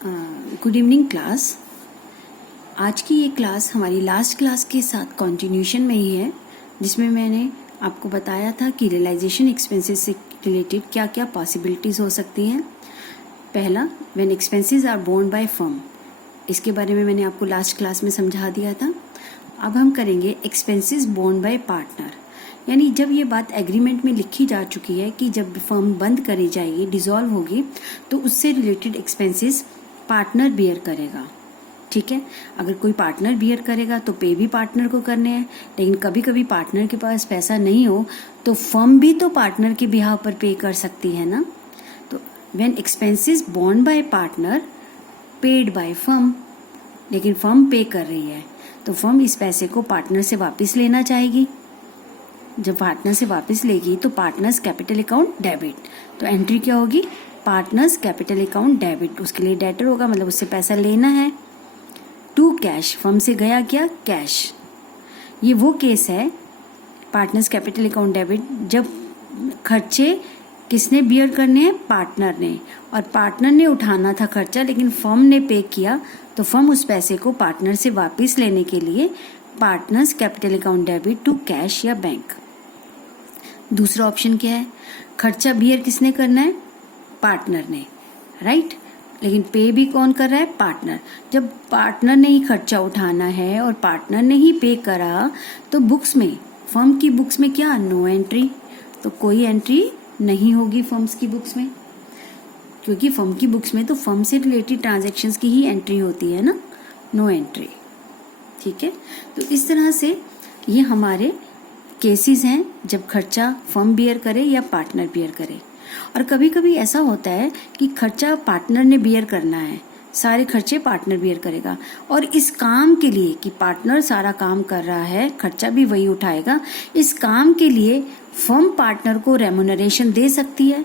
Good evening class. आज की ये क्लास हमारी लास्ट क्लास के साथ कंटिन्यूशन में ही है, जिसमें मैंने आपको बताया था कि रियलाइजेशन एक्सपेंसेस से रिलेटेड क्या क्या पॉसिबिलिटीज़ हो सकती हैं। पहला, when expenses are borne by firm, इसके बारे में मैंने आपको लास्ट क्लास में समझा दिया था। अब हम करेंगे एक्सपेंसेस बोर्न बाय पार्टनर, यानी जब ये बात एग्रीमेंट में लिखी जा चुकी है कि जब फर्म बंद करी जाएगी, डिसॉल्व होगी, तो उससे रिलेटेड एक्सपेंसेस पार्टनर बियर करेगा। ठीक है, अगर कोई पार्टनर बियर करेगा तो पे भी पार्टनर को करने हैं, लेकिन कभी कभी पार्टनर के पास पैसा नहीं हो तो फर्म भी तो पार्टनर के बिहाफ पर पे कर सकती है ना। तो when expenses borne by partner paid by firm, लेकिन फर्म पे कर रही है तो फर्म इस पैसे को पार्टनर से वापस लेना चाहेगी। जब पार्टनर से वापस लेगी तो पार्टनर्स कैपिटल अकाउंट डेबिट, तो एंट्री क्या होगी? पार्टनर्स कैपिटल अकाउंट डेबिट, उसके लिए डेटर होगा, मतलब उससे पैसा लेना है। टू कैश, फर्म से गया क्या? कैश। ये वो केस है पार्टनर्स कैपिटल अकाउंट डेबिट जब खर्चे किसने बियर करने हैं? पार्टनर ने, और पार्टनर ने उठाना था खर्चा लेकिन फर्म ने पे किया, तो फर्म उस पैसे को पार्टनर से वापस लेने के लिए partners capital account debit to cash या बैंक। दूसरा ऑप्शन क्या है? खर्चा बियर किसने करना है? पार्टनर ने, राइट, लेकिन पे भी कौन कर रहा है? पार्टनर। जब पार्टनर ने ही खर्चा उठाना है और पार्टनर ने ही पे करा, तो बुक्स में, फर्म की बुक्स में क्या? नो एंट्री, तो कोई एंट्री नहीं होगी फर्म्स की बुक्स में, क्योंकि फर्म की बुक्स में तो फर्म से रिलेटेड ट्रांजैक्शंस की ही एंट्री होती है ना, नो एंट्री। ठीक है, तो इस तरह से ये हमारे केसेस हैं जब खर्चा फर्म बियर करे या पार्टनर बियर करे। और कभी कभी ऐसा होता है कि खर्चा पार्टनर ने बियर करना है, सारे खर्चे पार्टनर बियर करेगा, और इस काम के लिए कि पार्टनर सारा काम कर रहा है, खर्चा भी वही उठाएगा, इस काम के लिए फर्म पार्टनर को रेम्यूनरेशन दे सकती है,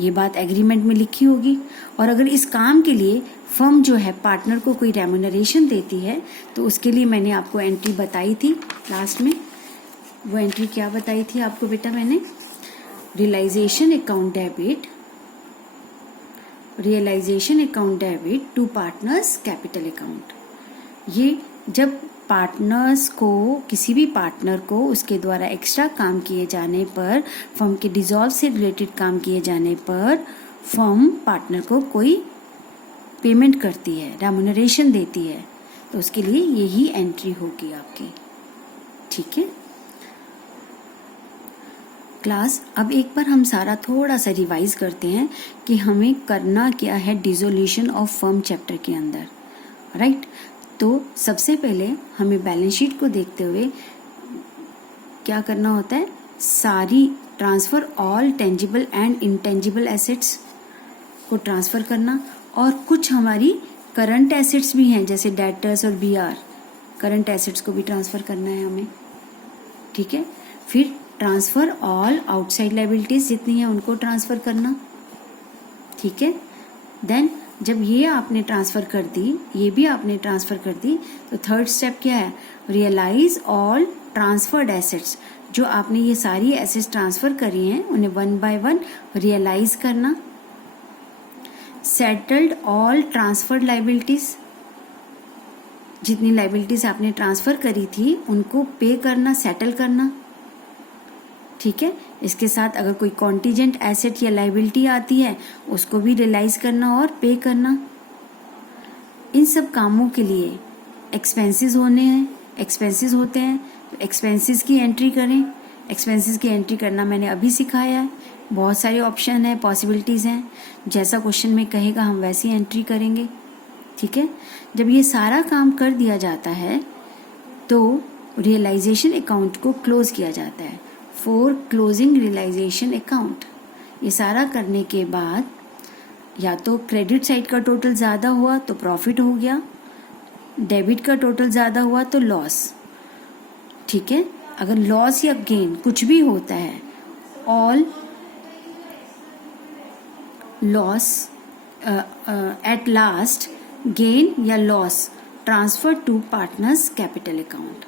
ये बात एग्रीमेंट में लिखी होगी। और अगर इस काम के लिए फर्म जो है पार्टनर को कोई रेम्यूनरेशन देती है, तो उसके लिए मैंने आपको एंट्री बताई थी लास्ट में। वो एंट्री क्या बताई थी आपको बेटा मैंने? Realisation account debit to partners capital account. ये जब पार्टनर्स को, किसी भी पार्टनर को उसके द्वारा एक्स्ट्रा काम किए जाने पर, फर्म के डिसॉल्व से रिलेटेड काम किए जाने पर फर्म पार्टनर को कोई पेमेंट करती है, रेम्यूनरेशन देती है, तो उसके लिए यही एंट्री होगी आपकी। ठीक है क्लास, अब एक बार हम सारा थोड़ा सा रिवाइज करते हैं कि हमें करना क्या है डिसोल्यूशन ऑफ फर्म चैप्टर के अंदर, राइट। तो सबसे पहले हमें बैलेंस शीट को देखते हुए क्या करना होता है? सारी transfer all tangible and intangible assets को ट्रांसफर करना, और कुछ हमारी करंट एसेट्स भी हैं जैसे डेटर्स और बीआर, करंट एसेट्स को भी ट्रांसफर करना है हमें। ठीक है, फिर ट्रांसफर ऑल आउटसाइड लायबिलिटीज जितनी है उनको ट्रांसफर करना। ठीक है, देन जब ये आपने ट्रांसफर कर दी, ये भी आपने ट्रांसफर कर दी, तो थर्ड स्टेप क्या है? रियलाइज ऑल ट्रांसफर्ड एसेट्स, जो आपने ये सारी एसेट्स ट्रांसफर करी हैं उन्हें वन बाय वन रियलाइज करना। सेटल्ड ऑल ट्रांसफर्ड लायबिलिटीज, जितनी लायबिलिटीज आपने ट्रांसफर करी थी उनको पे करना, सेटल करना। ठीक है, इसके साथ अगर कोई कॉन्टीजेंट एसेट या लायबिलिटी आती है उसको भी रियलाइज करना और पे करना। इन सब कामों के लिए एक्सपेंसेस होते हैं, तो एक्सपेंसेस की एंट्री करें। एक्सपेंसेस की एंट्री करना मैंने अभी सिखाया है, बहुत सारे ऑप्शन है, पॉसिबिलिटीज हैं, जैसा क्वेश्चन में कहेगा हम वैसी एंट्री करेंगे। ठीक है, जब ये सारा काम कर दिया जाता है तो रियलाइजेशन अकाउंट को क्लोज किया जाता है, फॉर क्लोजिंग रियलाइजेशन अकाउंट। ये सारा करने के बाद या तो क्रेडिट साइड का टोटल ज़्यादा हुआ तो प्रॉफिट हो गया, डेबिट का टोटल ज़्यादा हुआ तो लॉस। ठीक है, अगर लॉस या गेन कुछ भी होता है, all loss at last gain या loss transfer to partners capital account.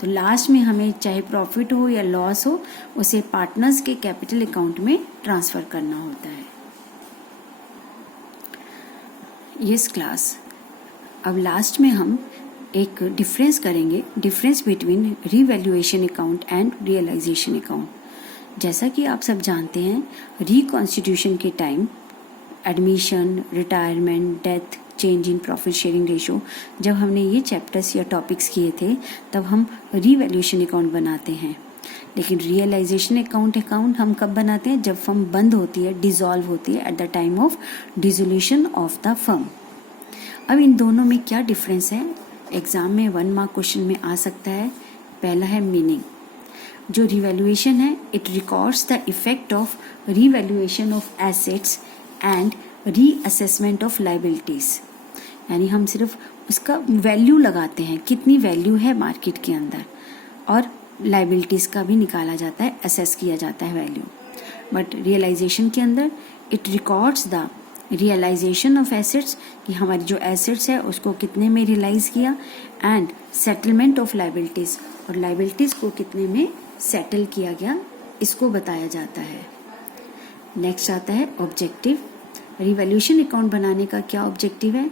तो लास्ट में हमें चाहे प्रॉफिट हो या लॉस हो, उसे पार्टनर्स के कैपिटल अकाउंट में ट्रांसफर करना होता है। यस क्लास, अब लास्ट में हम एक डिफरेंस करेंगे, difference between revaluation account and realisation account. जैसा कि आप सब जानते हैं, रिकॉन्स्टिट्यूशन के time admission, retirement, death, change in profit sharing ratio, जब हमने ये चैप्टर्स या टॉपिक्स किए थे तब हम रीवैल्यूएशन अकाउंट बनाते हैं। लेकिन रियलाइजेशन अकाउंट हम कब बनाते हैं? जब फर्म बंद होती है, डिसॉल्व होती है, eight the time of dissolution of the firm. अब इन दोनों में क्या डिफरेंस है? एग्जाम में 1 मार्क क्वेश्चन में आ सकता है। पहला है मीनिंग। जो रिवैल्यूएशन है, it records the effect of revaluation of assets and reassessment of liabilities, यानी हम सिर्फ उसका वैल्यू लगाते हैं, कितनी वैल्यू है मार्केट के अंदर, और लायबिलिटीज का भी निकाला जाता है, असेस किया जाता है वैल्यू। बट रियलाइजेशन के अंदर it records the realisation of assets, कि हमारी जो एसेट्स है उसको कितने में रियलाइज किया, एंड सेटलमेंट ऑफ लायबिलिटीज, और लायबिलिटीज को कितने में सेटल किया गया, इसको बताया जाता है। नेक्स्ट आता है ऑब्जेक्टिव। रिवैल्यूएशन अकाउंट बनाने का क्या ऑब्जेक्टिव है?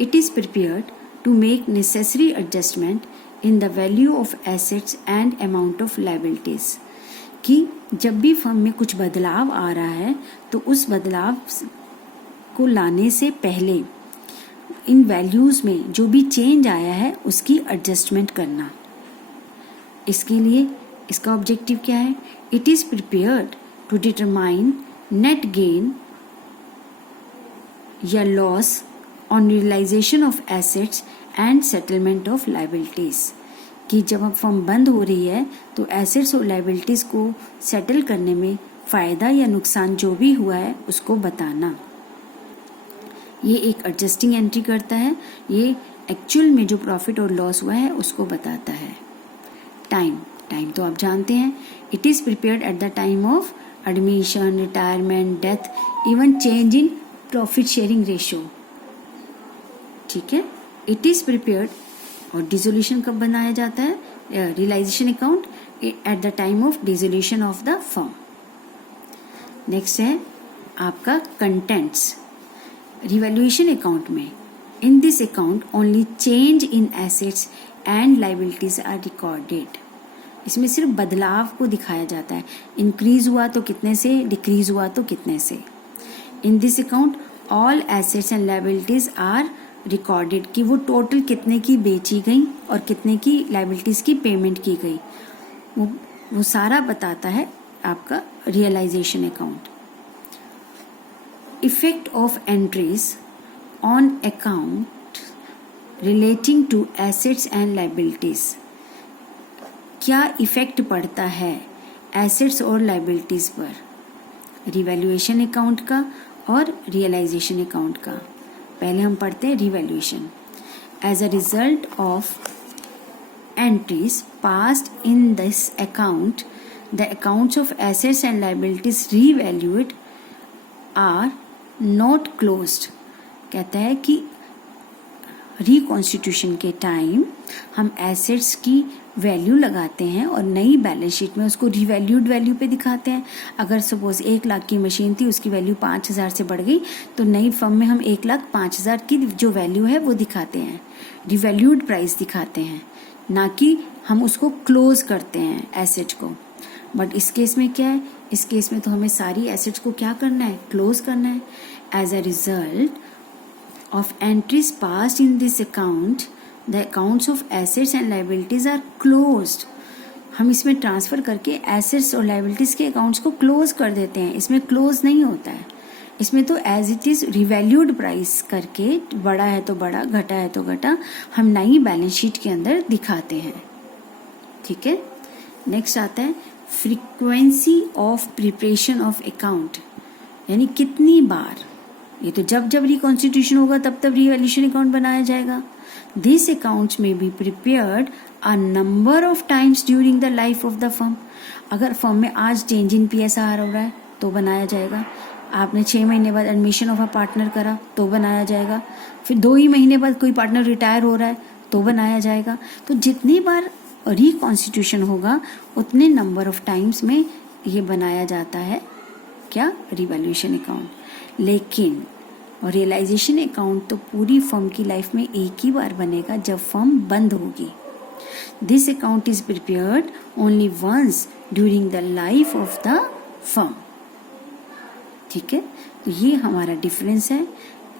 It is prepared to make necessary adjustment in the value of assets and amount of liabilities, कि जब भी फर्म में कुछ बदलाव आ रहा है तो उस बदलाव को लाने से पहले इन वैल्यूज में जो भी चेंज आया है उसकी एडजस्टमेंट करना। इसके लिए इसका ऑब्जेक्टिव क्या है? It is prepared to determine net gain या loss on realisation of assets and settlement of liabilities, कि जब अब फर्म बंद हो रही है तो एसेट्स और लायबिलिटीज को सेटल करने में फायदा या नुकसान जो भी हुआ है उसको बताना। ये एक एडजस्टिंग एंट्री करता है, ये एक्चुअल में जो प्रॉफिट और लॉस हुआ है उसको बताता है। टाइम तो आप जानते हैं, it is prepared at the time of admission, retirement, death, even change in profit sharing ratio. ठीक है, इट इज प्रिपेयर्ड, और डिसोल्यूशन कब बनाया जाता है? Realisation account at the time of dissolution of the firm. Next है आपका contents. Revaluation account में, in this account only change in assets and liabilities are recorded. इसमें सिर्फ बदलाव को दिखाया जाता है, इंक्रीज हुआ तो कितने से, डिक्रीज हुआ तो कितने से। In this account all assets and liabilities are recorded, कि वो टोटल कितने की बेची गई और कितने की लायबिलिटीज की पेमेंट की गई, वो सारा बताता है आपका realisation account. Effect of entries on account relating to assets and liabilities, क्या इफेक्ट पड़ता है एसेट्स और लायबिलिटीज पर, रिवैल्यूएशन अकाउंट का और रियलाइजेशन अकाउंट का। पहले हम पढ़ते हैं revaluation. As a result of entries passed in this account, the accounts of assets and liabilities revalued are not closed. कहता है कि रिकॉन्स्टिट्यूशन के टाइम हम एसेट्स की वैल्यू लगाते हैं और नई बैलेंस शीट में उसको रिवैल्यूड वैल्यू पे दिखाते हैं। अगर सपोज 1 लाख की मशीन थी, उसकी वैल्यू 5,000 से बढ़ गई, तो नई फर्म में हम 1,05,000 की जो वैल्यू है वो दिखाते हैं, रिवैल्यूड प्राइस दिखाते हैं, ना कि हम उसको क्लोज करते हैं एसेट को। बट इस केस में क्या है? इस केस में तो हमें सारी एसेट्स को क्या करना है? क्लोज करना है। As a result of entries passed in this account, the accounts of assets and liabilities are closed. हम इसमें ट्रांसफर करके एसेट्स और लायबिलिटीज के अकाउंट्स को क्लोज कर देते हैं, इसमें क्लोज नहीं होता है। इसमें तो as it is revalued price करके, बड़ा है तो बड़ा, घटा है तो घटा, हम नई बैलेंस शीट के अंदर दिखाते हैं। ठीक है, नेक्स्ट आता है frequency of preparation of account, यानी कितनी बार, ये तो जब जब रिकॉन्स्टिट्यूशन होगा तब तब रिवैल्यूएशन अकाउंट बनाया जाएगा। दिस अकाउंट्स में be prepared a number of times during the life of the firm. अगर फर्म में आज चेंज इन PSR हो रहा है तो बनाया जाएगा, आपने 6 महीने बाद एडमिशन ऑफ अ पार्टनर करा तो बनाया जाएगा, फिर 2 ही महीने बाद कोई पार्टनर रिटायर हो रहा है तो बनाया जाएगा। तो जितनी बार रिकॉन्स्टिट्यूशन होगा उतने नंबर ऑफ टाइम्स में ये बनाया जाता है क्या? Revaluation account. लेकिन और रियलाइजेशन अकाउंट तो पूरी फर्म की लाइफ में एक ही बार बनेगा जब फर्म बंद होगी। This account is prepared only once during the life of the firm. ठीक है, तो ये हमारा डिफरेंस है।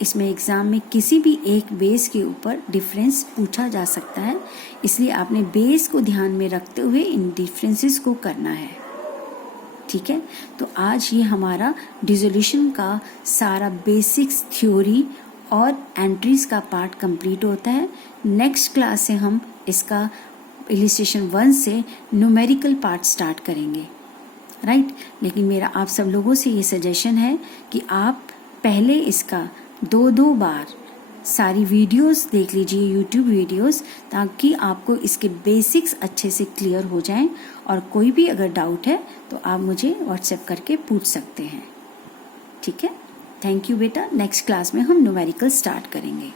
इसमें एग्जाम में किसी भी एक बेस के ऊपर डिफरेंस पूछा जा सकता है, इसलिए आपने बेस को ध्यान में रखते हुए इन डिफरेंसेस को करना है। ठीक है, तो आज ये हमारा डिसोल्यूशन का सारा बेसिक्स थ्योरी और एंट्रीज का पार्ट कंप्लीट होता है। नेक्स्ट क्लास से हम इसका इलिस्ट्रेशन 1 से न्यूमेरिकल पार्ट स्टार्ट करेंगे, राइट। लेकिन मेरा आप सब लोगों से ये सजेशन है कि आप पहले इसका 2-2 बार सारी वीडियोस देख लीजिए, यूट्यूब वीडियोस, ताकि आपको इसके बेसिक्स अच्छे से क्लियर हो जाएं। और कोई भी अगर डाउट है तो आप मुझे व्हाट्सएप करके पूछ सकते हैं। ठीक है, थैंक यू बेटा। नेक्स्ट क्लास में हम न्यूमेरिकल स्टार्ट करेंगे।